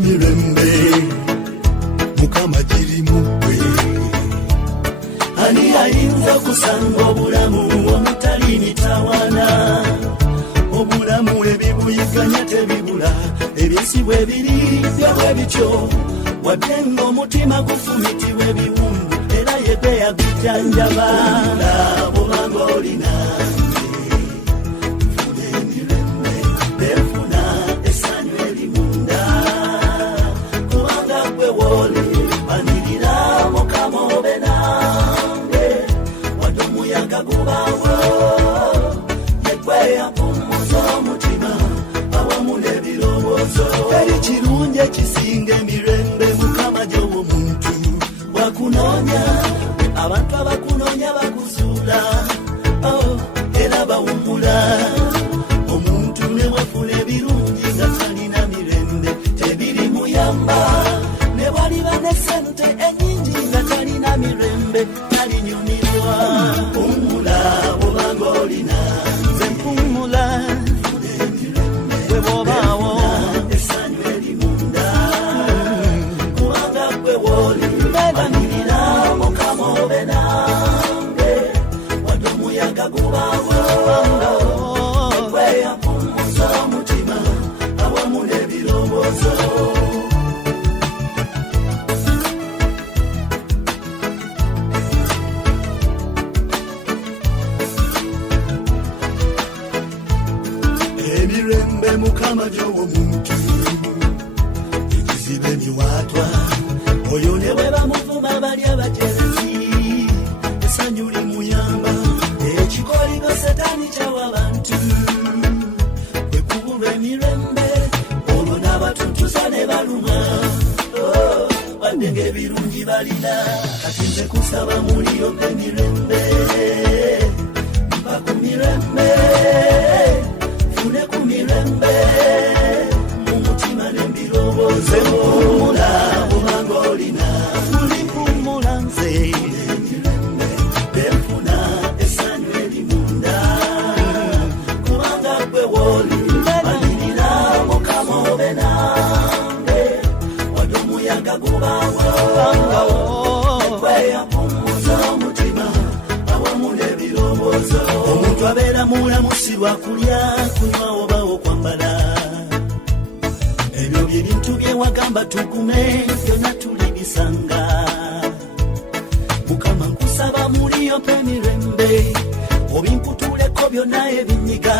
emirembe Mukama giri mugwe ani ayinza kusanga obulamu omutali mitawaana obulamu ebibuyiganya tebibula ebisibwa ebiri byabwe bityo wadde ng'omutima gufumitibwa ebiwundu era yedde yagujanjaba bw'obanga olina nfuna emirembe nefuna essanyu erimunda kubanga gwe wooli banirira Mukama obe nange wadde omuyaga gubaawo yegwe yampummuza omutima awamu n'ebirowoozo eri kirungi ekisinga emirembe Mukama gy'owomuntu wakunoonya abantu abakunoonya bakuzuula era bawummula omuntu ne wafuna ebirungi nga talina mirembe tebirimuyamba ne bwaliba n'essente ennyingi nga talina mirembe talinyumirwa pummula bw'obanga olina nze mpummula bwe bw'obaawo essanyu erimunda kubanga gwe wooli banirira Mukama obe nange wadde omuyaga gubaawo gwe yampummuza omutima awamu n'ebirowoozo emirembe Mukama gy'owomuntu ekizibe emiwaatwa oyo ne bwe bamuvuma bali abajerezi essanyu limuyamba ekikoligo Setaani kyawa abantu bwe kubulwa emirembe olwo n'abatuntuza ne baluma wadde ng'ebirungi balina kati nze kusaba mulyoke emirembe mpa ku mirembe fune ku mirembe mu mutima n'embirowoozo pummula bw'obanga olina ulipummula nze emirembe benfuna essanyu erimunda kubanga gwe wooli banirira Mukama obe nange wadde omuyaga gubaawo gwe yampummuza omutima awamu n'ebirowoozo omuntu abeera mulamu si lwa kulya kunywa oba okwambala ebyo byebintu bye wagamba tugume byonna tulibisanga Mukama nkusaba mulyoke emirembe obimputuleko byonna ebinyiga